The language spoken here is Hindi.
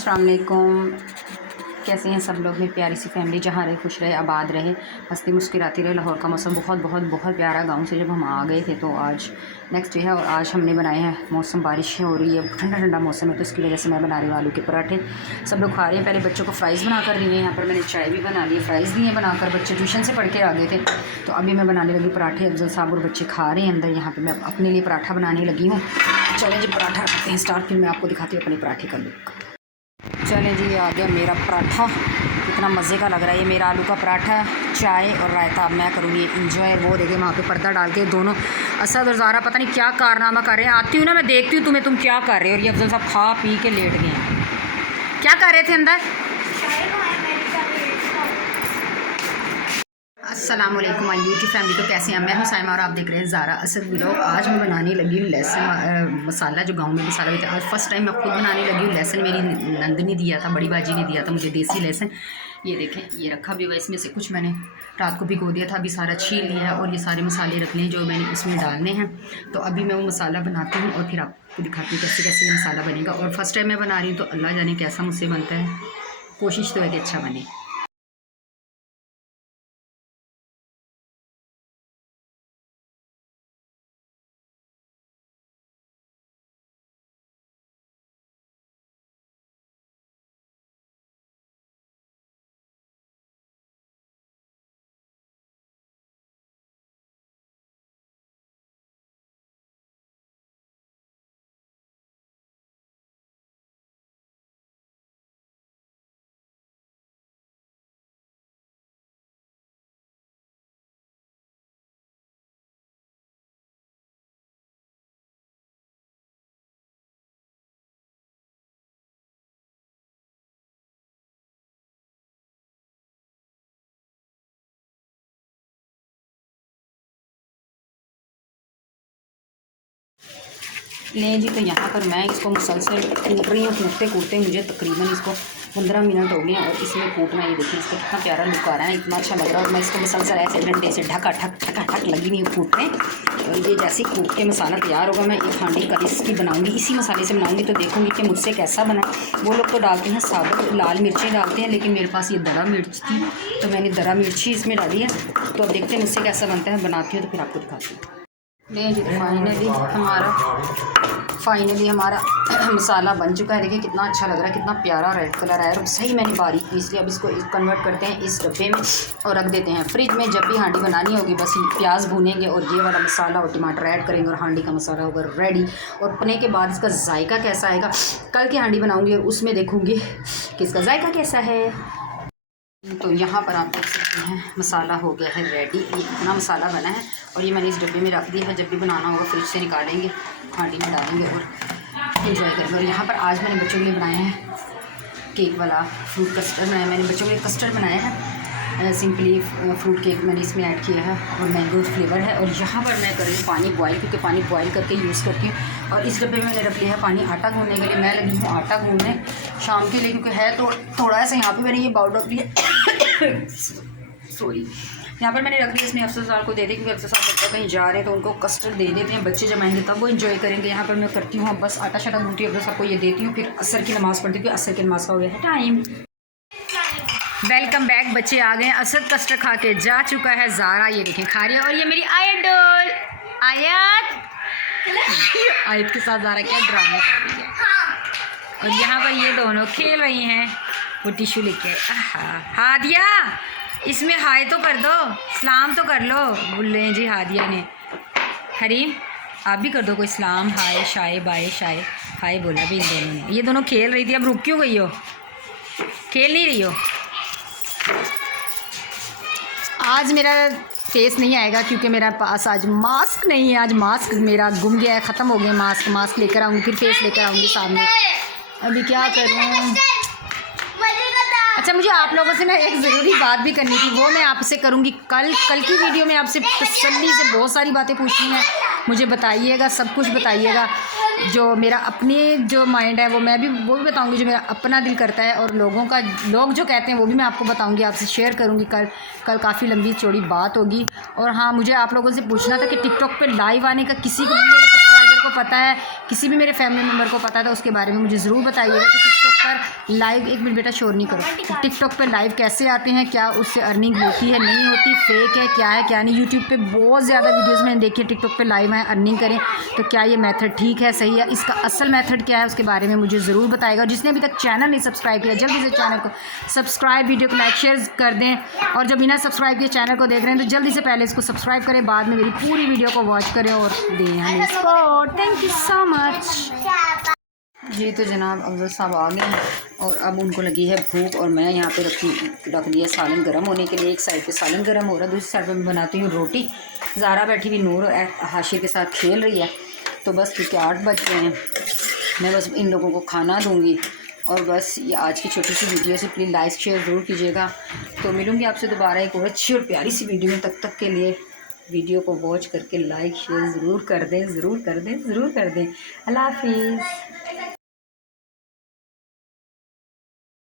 अस्सलाम वालेकुम। कैसे हैं सब लोग? मेरी प्यारी सी फैमिली जहाँ रहे खुश रहे आबाद रहे हंसती मुस्कुराती रहे। लाहौर का मौसम बहुत बहुत बहुत प्यारा। गांव से जब हम आ गए थे तो आज नेक्स्ट डे है और आज हमने बनाए हैं। मौसम बारिश हो रही है, ठंडा ठंडा मौसम है तो इसकी वजह से मैं बना रही हूँ आलू के पराठे। सब लोग खा रहे हैं। पहले बच्चों को फ्राइज़ बना कर रही है। यहाँ पर मैंने चाय भी बना ली है, फ्राइज़ दी हैं बनाकर। बच्चे ट्यूशन से पढ़ के आ गए थे तो अभी मैं बनाने लगी पराठे। अफजल साहब और बच्चे खा रहे हैं अंदर। यहाँ पर मैं अपने लिए पराठा बनाने लगी हूँ। चलें जी पराठा रखते हैं स्टार्ट, फिर मैं आपको दिखाती हूँ अपने पराठे का लुक। चलें जी, आ गया मेरा पराठा। कितना मज़े का लग रहा है ये मेरा आलू का पराठा, चाय और रायता। अब मैं करूँगी इंजॉय। वो देखे वहाँ पे पर्दा डाल के दोनों असद और ज़ारा पता नहीं क्या कारनामा कर रहे हैं। आती हूँ ना मैं देखती हूँ तुम्हें, तुम क्या कर रहे हो। और ये अफजल साहब खा पी के लेट गए हैं। क्या कर रहे थे अंदर? अस्सलाम वालेकुम माय यूट्यूब फैमिली। तो कैसे हैं? मैं हूं साइमा और आप देख रहे हैं ज़ारा असद व्लॉग। आज मैं बनाने लगी हूँ लहसुन मसाला, जो गांव में मसाला होता है। आज फर्स्ट टाइम मैं खुद बनाने लगी हूँ। लहसुन मेरी नंद ने दिया था, बड़ी बाजी ने दिया था मुझे देसी लहसुन। ये देखें, ये रखा भी हुआ। इसमें से कुछ मैंने रात को भिगो दिया था, अभी सारा छील लिया है और ये सारे मसाले रखने हैं जो मैंने इसमें डालने हैं। तो अभी मैं वो मसाला बनाती हूँ और फिर आपको दिखाती हूँ कैसे कैसे ये मसाला बनेगा। और फर्स्ट टाइम मैं बना रही हूँ तो अल्लाह जाने कैसा मुझसे बनता है। कोशिश तो है कि अच्छा बने। लें जी, तो यहाँ पर मैं इसको मुसलसल कूट रही हूँ। कूटते कूटते मुझे तकरीबन इसको 15 मिनट हो गए हैं और इसमें कूटना, ये देखिए इसका कितना प्यारा लुक आ रहा है, इतना अच्छा लग रहा है। और मैं इसको मुसलसल ऐसे डंडे से ढका ठक लगी नहीं कूटने। और ये जैसे कूट के मसाला तैयार होगा मैं एक हांडी का इसकी बनाऊँगी, इसी मसाले से बनाऊँगी। तो देखूँगी कि मुझसे कैसा बना। वो लोग तो डालते हैं साबुत लाल मिर्चें डालते हैं, लेकिन मेरे पास ये दरा मिर्च थी तो मैंने दरा मिर्ची इसमें डाली है। तो अब देखते हैं मुझसे कैसा बनता है। बनाती हूँ तो फिर आपको दिखाती हूँ। नहीं जी, फाइनली हमारा मसाला बन चुका है। देखिए कितना अच्छा लग रहा है, कितना प्यारा रेड कलर आया और सही मैंने बारीक की। इसलिए अब इसको कन्वर्ट करते हैं इस डब्बे में और रख देते हैं फ्रिज में। जब भी हांडी बनानी होगी बस प्याज भूनेंगे और ये वाला मसाला और टमाटर ऐड करेंगे और हांडी का मसाला होगा रेडी। और पकने के बाद इसका जायका कैसा आएगा, कल की हांडी बनाऊँगी और उसमें देखूँगी कि इसका जायका कैसा है। तो यहाँ पर आप देख सकते हैं मसाला हो गया है रेडी। ये इतना मसाला बना है और ये मैंने इस डब्बे में रख दिया है। जब भी बनाना होगा फ्रिज से निकालेंगे, हांडी में डालेंगे और एंजॉय करेंगे। और यहाँ पर आज मैंने बच्चों के लिए बनाया है केक वाला फ्रूट कस्टर्ड बनाया। मैंने बच्चों के लिए कस्टर्ड बनाया है, सिंपली फ्रूट केक मैंने इसमें ऐड किया है और मैंगो फ्लेवर है। और यहाँ पर मैं कर रही हूँ पानी बॉयल, क्योंकि पानी बॉयल करके यूज़ करती हूँ। और इस डब्बे में मैंने रख लिया है पानी आटा गूंदने के लिए। मैं लगी हूँ आटा गूंदने शाम के लिए, क्योंकि है तो थोड़ा सा। यहाँ पे मैंने ये बाउल रख लिया सॉरी, यहाँ पर मैंने रख लिया। इसमें अफसर साहब को दे दें, क्योंकि अफसर साहब बच्चे कहीं जा रहे हैं तो उनको कस्टर्ड दे देते हैं। बच्चे जब आएंगे तब वो इन्जॉय करेंगे। यहाँ पर मैं करती हूँ बस आटा शाटा गूंथती हूँ, अफसर साहब को ये देती हूँ, फिर असर की नमाज़ पढ़ती हूँ, क्योंकि असर की नमाज़ का हो गया है टाइम। Welcome back. बच्चे आ गए हैं। असद कस्टर्ड खा के जा चुका है, ज़ारा ये देखें खा रही है। और ये मेरी आयत आयत के साथ ज़ारा क्या ड्रामा कर रही है। और यहाँ पर ये दोनों खेल रही हैं। वो टिशू लेके हादिया, इसमें हाय तो कर दो, सलाम तो कर लो। बोले जी हादिया ने। हरीम आप भी कर दो कोई सलाम, हाय शाय बाय शाय। हाय बोला भी इन दोनों ने। ये दोनों खेल रही थी, अब रुक क्यों गई हो? खेल नहीं रही हो? आज मेरा फेस नहीं आएगा क्योंकि मेरा पास आज मास्क नहीं है। आज मास्क मेरा गुम गया है, ख़त्म हो गया मास्क लेकर आऊँगी, फिर फेस लेकर आऊँगी सामने। अभी क्या करूँ? अच्छा, मुझे आप लोगों से ना एक ज़रूरी बात भी करनी थी, वो मैं आपसे करूँगी कल की वीडियो में। आपसे तसल्ली से बहुत सारी बातें पूछनी है, मुझे बताइएगा, सब कुछ बताइएगा। जो मेरा अपने जो माइंड है वो भी बताऊंगी, जो मेरा अपना दिल करता है। और लोग जो कहते हैं वो भी मैं आपको बताऊंगी, आपसे शेयर करूंगी। कल काफ़ी लंबी चौड़ी बात होगी। और हाँ, मुझे आप लोगों से पूछना था कि टिकटॉक पे लाइव आने का किसी को भी, मेरे सब्सक्राइबर को पता है, किसी भी मेरे फैमिली मेम्बर को पता है तो उसके बारे में मुझे ज़रूर बताइएगा कि टिकटॉक पर लाइव, एक मिनट बेटा शोर नहीं करो, टिकटॉक पर लाइव कैसे आते हैं, क्या उससे अर्निंग होती है नहीं होती, फेक है क्या है क्या नहीं। यूट्यूब पे बहुत ज़्यादा वीडियोज़ मैंने देखी है टिकटॉक पर लाइव आए अर्निंग करें, तो क्या ये मेथड ठीक है, सही है, इसका असल मेथड क्या है उसके बारे में मुझे ज़रूर बताएगा। जिसने अभी तक चैनल नहीं सब्सक्राइब किया जल्दी से चैनल को सब्सक्राइब, वीडियो को लाइक शेयर कर दें, और जो बिना सब्सक्राइब किए चैनल को देख रहे हैं तो जल्दी से पहले इसको सब्सक्राइब करें, बाद में मेरी पूरी वीडियो को वॉच करें और दें हमें support. Thank you so much. जी तो जनाब अफजल साहब आ गए हैं और अब उनको लगी है भूख, और मैं यहाँ पे रख दिया सालन गर्म होने के लिए। एक साइड पे सालन गर्म हो रहा है, दूसरी साइड पे मैं बनाती हूँ रोटी। ज़ारा बैठी हुई नूर हाशिर के साथ खेल रही है। तो बस क्योंकि 8 बज गए हैं, मैं बस इन लोगों को खाना दूँगी। और बस ये आज की छोटी सी वीडियो से प्लीज़ लाइक शेयर ज़रूर कीजिएगा। तो मिलूँगी आपसे दोबारा एक और अच्छी और प्यारी सी वीडियो में। तब तक के लिए वीडियो को वॉच करके लाइक शेयर ज़रूर कर दें, ज़रूर कर दें, ज़रूर कर दें। अल्लाह हाफिज़।